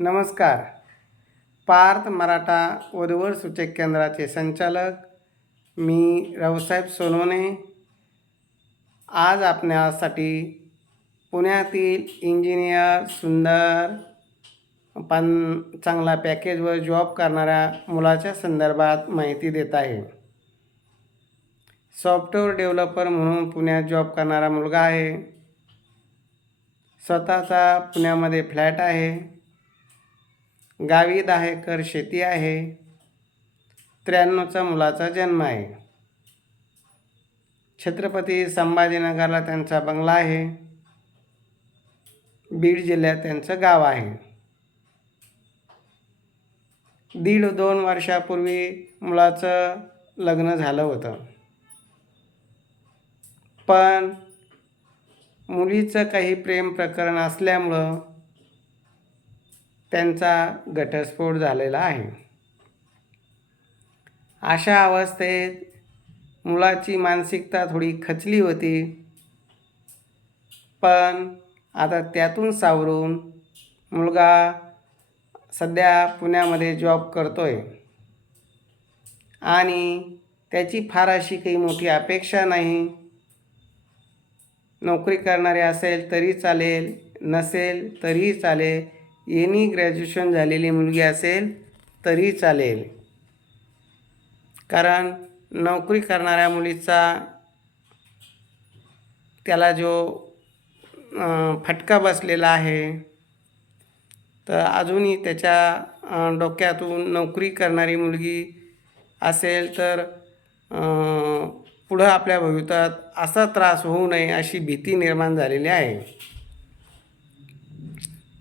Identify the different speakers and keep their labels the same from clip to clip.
Speaker 1: नमस्कार. पार्थ मराठा वधूवर सूचक केंद्राचे संचालक मी रावसाहेब सोनवणे. आज आपल्यासाठी पुण्यातील इंजिनियर सुंदर पण चांगला पॅकेजवर जॉब करणाऱ्या मुलाच्या संदर्भात माहिती देत आहे. सॉफ्टवेअर डेव्हलपर म्हणून पुण्यात जॉब करणारा मुलगा आहे. स्वतःचा पुण्यामध्ये फ्लॅट आहे. गावी दहा एकर शेती आहे. त्र्याण्णवचा मुलाचा जन्म आहे. छत्रपती संभाजीनगरला त्यांचा बंगला आहे. बीड जिल्ह्यात त्यांचं गाव आहे. दीड दोन वर्षापूर्वी मुलाचं लग्न झालं होतं. पण मुलीचं काही प्रेम प्रकरण असल्यामुळं त्यांचा घटस्फोट झालेला आहे. अशा अवस्थेत मुलाची मानसिकता थोडी खचली होती. पण आता त्यातून सावरून मुलगा सध्या पुण्यामध्ये जॉब करतो आहे आणि त्याची फार अशी काही मोठी अपेक्षा नाही. नोकरी करणारे असेल तरी चालेल नसेल तरीही चालेल एनी ग्रॅज्युएशन झालेली मुलगी असेल तरी चालेल. कारण नोकरी करणाऱ्या मुलीचा त्याला जो फटका बसलेला आहे तर अजूनही त्याच्या डोक्यातून नोकरी करणारी मुलगी असेल तर पुढं आपल्या भविष्यात असा त्रास होऊ नये अशी भीती निर्माण झालेली आहे.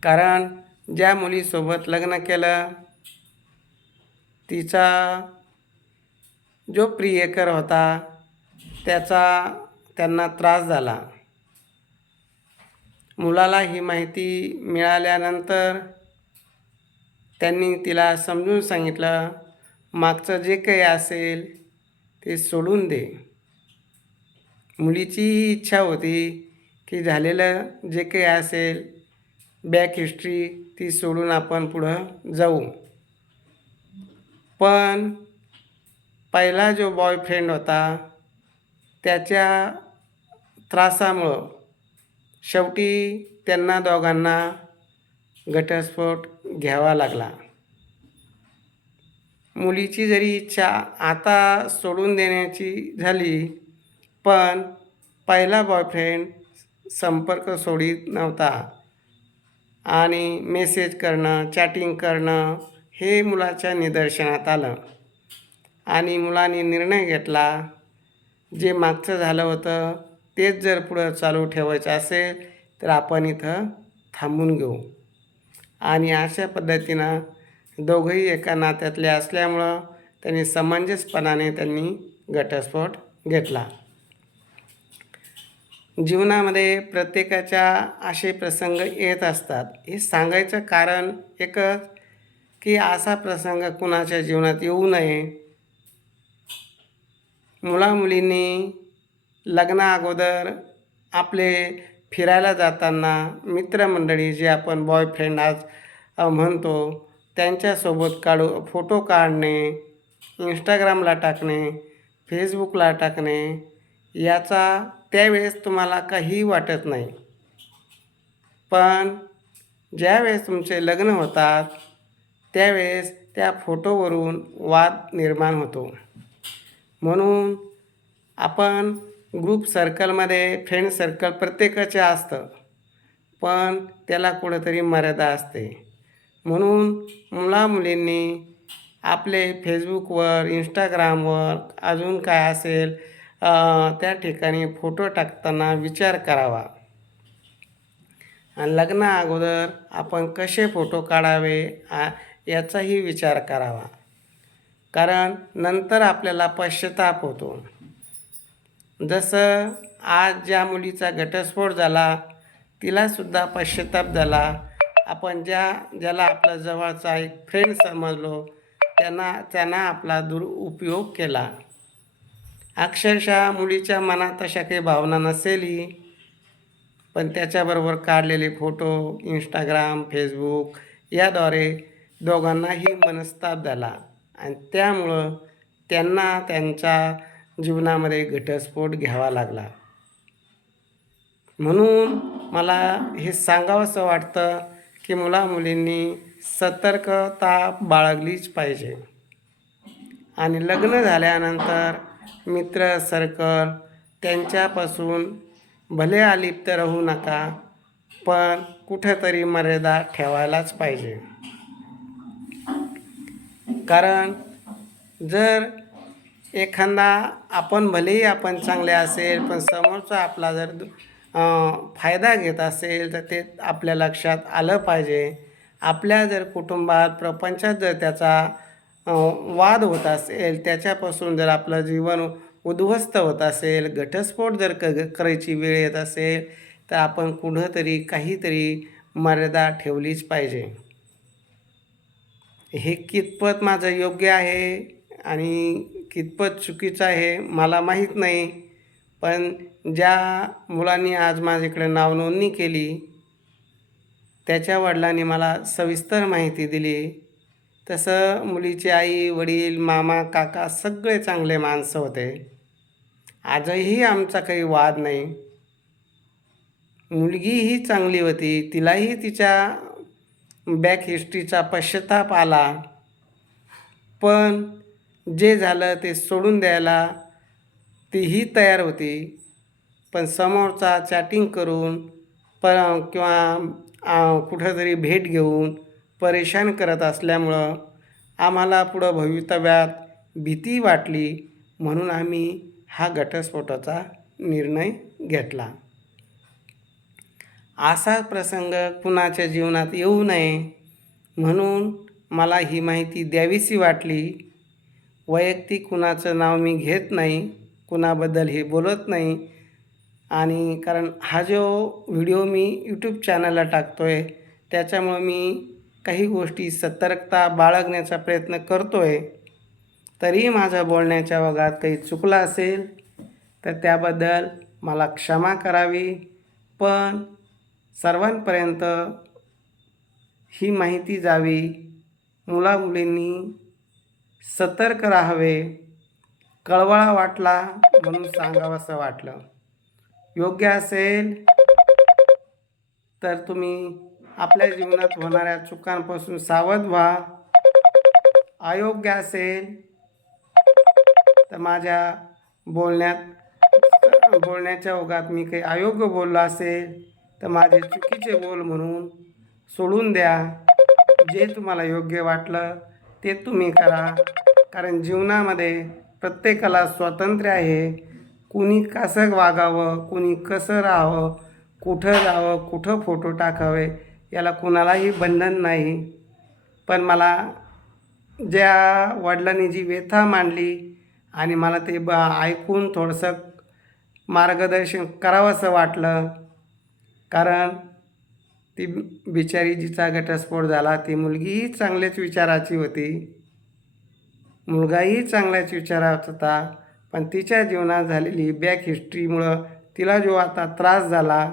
Speaker 1: कारण ज्या मुलीसोबत लग्न केलं तिचा जो प्रियकर होता त्याचा त्यांना त्रास झाला. मुलाला ही माहिती मिळाल्यानंतर त्यांनी तिला समजून सांगितलं मागचं जे काही असेल ते सोडून दे. मुलीची ही इच्छा होती की झालेलं जे काही असेल बॅक हिस्ट्री ती सोडून आपण पुढं जाऊ. पण पहिला जो बॉयफ्रेंड होता त्याच्या त्रासामुळं शेवटी त्यांना दोघांना घटस्फोट घ्यावा लागला. मुलीची जरी इच्छा आता सोडून देण्याची झाली पण पहिला बॉयफ्रेंड संपर्क सोडित नव्हता. आणि मेसेज करणं चॅटिंग करणं हे मुलाच्या निदर्शनात आलं. आणि मुलाने निर्णय घेतला जे मागचं झालं होतं तेच जर पुढं चालू ठेवायचं असेल तर आपण इथं थांबून घेऊ. आणि अशा पद्धतीनं दोघंही एका नात्यातले असल्यामुळं त्यांनी समंजसपणाने त्यांनी घटस्फोट घेतला. जीवनामध्ये प्रत्येकाच्या असे प्रसंग येत असतात. हे सांगायचं कारण एकच की असा प्रसंग कुणाच्या जीवनात येऊ नये. मुलामुलींनी लग्ना अगोदर आपले फिरायला जाताना मित्रमंडळी जे आपण बॉयफ्रेंड आज म्हणतो त्यांच्यासोबत काढू फोटो काढणे इंस्टाग्रामला टाकणे फेसबुकला टाकणे याचा त्यावेळेस तुम्हाला काही वाटत नाही. पण ज्यावेळेस तुमचे लग्न होतात त्यावेळेस त्या फोटोवरून वाद निर्माण होतो. म्हणून आपण ग्रुप सर्कलमध्ये फ्रेंड सर्कल प्रत्येकाचे असतं पण त्याला कुठंतरी मर्यादा असते. म्हणून मुलामुलींनी आपले फेसबुकवर इंस्टाग्रामवर अजून काय असेल त्या ठिकाणी फोटो टाकताना विचार करावा. आणि लग्ना अगोदर आपण कसे फोटो काढावे आ- याचाही विचार करावा. कारण नंतर आपल्याला पश्चाताप होतो. जसं आज ज्या मुलीचा घटस्फोट झाला तिलासुद्धा पश्चाताप झाला. आपण ज्या ज्याला आपला जवळचा एक फ्रेंड समजलो त्यांना त्यांना आपला दुरुपयोग केला. अक्षरशः मुलीच्या मनात अशा काही भावना नसेली पण त्याच्याबरोबर काढलेले फोटो इंस्टाग्राम फेसबुक याद्वारे दोघांनाही मनस्ताप झाला. आणि त्यामुळं त्यांना त्यांच्या जीवनामध्ये घटस्फोट घ्यावा लागला. म्हणून मला हे सांगावंसं वाटतं की मुलामुलींनी सतर्कता बाळगलीच पाहिजे. आणि लग्न झाल्यानंतर मित्र सर्कल त्यांच्यापासून भले अलिप्त राहू नका पण कुठेतरी मर्यादा ठेवायलाच पाहिजे. कारण जर एखादा आपण भलेही आपण चांगले असेल पण समोरचा आपला जर फायदा घेत असेल तर ते आपल्या लक्षात आलं पाहिजे. आपल्या जर कुटुंबात प्रपंचात जर त्याचा वाद होत असेल त्याच्यापासून जर आपलं जीवन उद्ध्वस्त होत असेल घटस्फोट जर क करायची वेळ येत असेल तर आपण कुठंतरी काहीतरी मर्यादा ठेवलीच पाहिजे. हे कितपत माझं योग्य आहे आणि कितपत चुकीचं आहे मला माहीत नाही पण ज्या मुलांनी आज माझ्याकडे नावनोंदणी केली त्याच्या वडिलांनी मला सविस्तर माहिती दिली तसं मुलीचे आई वडील मामा काका सगळे चांगले माणसं होते. आजही आमचा काही वाद नाही. मुलगीही चांगली होती तिलाही तिच्या बॅक हिस्ट्रीचा पश्चाताप आला. पण जे झालं ते सोडून द्यायला तीही तयार होती. पण समोरचा चॅटिंग करून प किंवा कुठंतरी भेट घेऊन परेशान करत असल्यामुळं आम्हाला पुढं भवितव्यात भीती वाटली म्हणून आम्ही हा घटस्फोटाचा निर्णय घेतला. असा प्रसंग कुणाच्या जीवनात येऊ नये म्हणून मला ही माहिती द्यावीशी वाटली. वैयक्तिक कुणाचं नाव मी घेत नाही कुणाबद्दल हे बोलत नाही आणि कारण हा जो व्हिडिओ मी यूट्यूब चॅनलला टाकतो आहे त्याच्यामुळं मी काही गोष्टी सतर्कता बाळगण्याचा प्रयत्न करतो आहे तरी माझ्या बोलण्याच्या वगात काही चुकलं असेल तर त्याबद्दल मला क्षमा करावी. पण सर्वांपर्यंत ही माहिती जावी. मुलामुलींनी सतर्क राहावे. कळवळा वाटला म्हणून सांगावंसं वाटलं. योग्य असेल तर तुम्ही आपल्या जीवनात होणाऱ्या चुकांपासून सावध व्हा. अयोग्य असेल तर माझ्या बोलण्यात बोलण्याच्या ओघात मी काही अयोग्य बोललो असेल तर माझे चुकीचे बोल म्हणून सोडून द्या. जे तुम्हाला योग्य वाटलं ते तुम्ही करा. कारण जीवनामध्ये प्रत्येकाला स्वातंत्र्य आहे. कुणी कसं वागावं कुणी कसं राहावं कुठं जावं कुठं फोटो टाकावे याला कुणालाही बंधन नाही. पण मला ज्या वडिलांनी जी व्यथा मांडली आणि मला ते ब ऐकून थोडंसं मार्गदर्शन करावंसं वाटलं कारण ती बिचारी जिचा घटस्फोट झाला. ती मुलगीही चांगल्याच विचाराची होती. मुलगाही चांगल्याच विचाराचा होता. पण तिच्या जीवनात झालेली बॅक हिस्ट्रीमुळं तिला जो आता त्रास झाला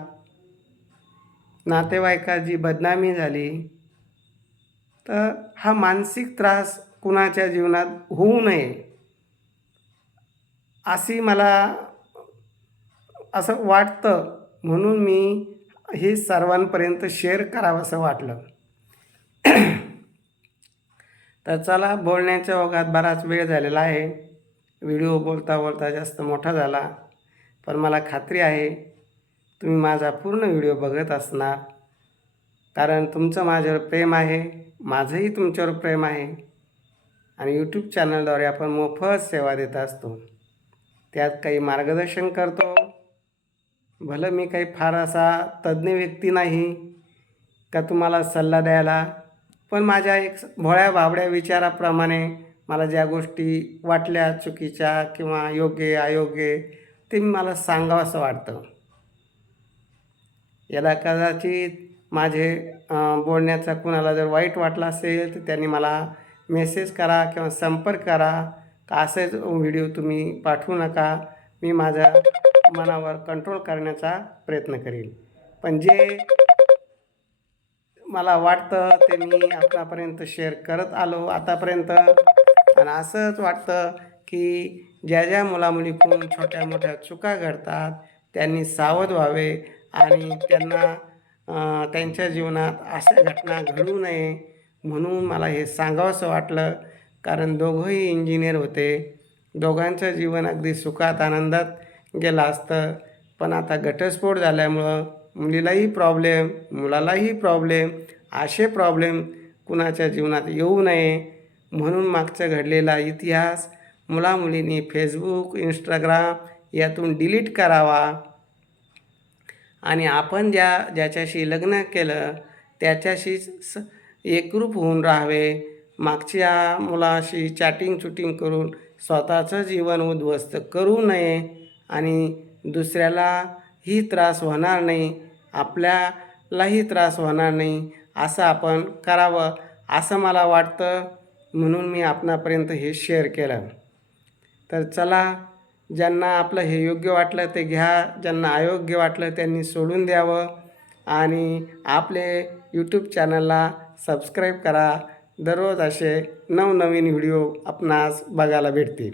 Speaker 1: नातेवाईकाची बदनामी झाली तर हा मानसिक त्रास कुणाच्या जीवनात होऊ नये अशी मला असं वाटतं. म्हणून मी हे सर्वांपर्यंत शेअर करावं असं वाटलं. तर चला बोलण्याच्या ओघात बराच वेळ झालेला आहे. व्हिडिओ बोलता बोलता जास्त मोठा झाला. पण मला खात्री आहे तुम्ही माझा पूर्ण व्हिडिओ बघत असणार. कारण तुमचं माझ्यावर प्रेम आहे माझंही तुमच्यावर प्रेम आहे. आणि यूट्यूब चॅनलद्वारे आपण मोफत सेवा देत असतो. त्यात काही मार्गदर्शन करतो. भलं मी काही फार असा तज्ज्ञ व्यक्ती नाही का तुम्हाला सल्ला द्यायला. पण माझ्या एक भोळ्या भाबड्या विचाराप्रमाणे मला ज्या गोष्टी वाटल्या चुकीच्या किंवा योग्य अयोग्य ते मला सांगावंसं वाटतं. याला कदाचित माझे बोलण्याचा कुणाला जर वाईट वाटला असेल तर त्यांनी मला मेसेज करा किंवा संपर्क करा. का असेच व्हिडिओ तुम्ही पाठवू नका. मी माझ्या मनावर कंट्रोल करण्याचा प्रयत्न करेन. पण जे मला वाटतं ते मी आतापर्यंत शेअर करत आलो आतापर्यंत. आणि असंच वाटतं की ज्या ज्या मुलामुलीकडून छोट्या मोठ्या चुका घडतात त्यांनी सावध व्हावे. आणि त्यांना त्यांच्या जीवनात अशा घटना घडू नये म्हणून मला हे सांगावंसं वाटलं. कारण दोघंही इंजिनियर होते. दोघांचं जीवन अगदी सुखात आनंदात गेलं असतं. पण आता घटस्फोट झाल्यामुळं मुलीलाही प्रॉब्लेम मुलालाही प्रॉब्लेम असे प्रॉब्लेम कुणाच्या जीवनात येऊ नये म्हणून मागचा घडलेला इतिहास मुलामुलींनी फेसबुक इंस्टाग्राम यातून डिलीट करावा. आणि आपण ज्या ज्याच्याशी लग्न केलं त्याच्याशी स एकरूप होऊन राहावे. मागच्या मुलाशी चॅटिंग चुटिंग करून स्वतःचं जीवन उद्ध्वस्त करू नये आणि दुसऱ्यालाही त्रास होणार नाही आपल्यालाही त्रास होणार नाही असं आपण करावं असं मला वाटतं. म्हणून मी आपणापर्यंत हे शेअर केलं. तर चला ज्यांना आपलं हे योग्य वाटलं ते घ्या ज्यांना अयोग्य वाटलं त्यांनी सोडून द्यावं आणि आपले यूट्यूब चॅनलला सबस्क्राईब करा. दररोज असे नवनवीन व्हिडिओ आपणास बघायला भेटतील.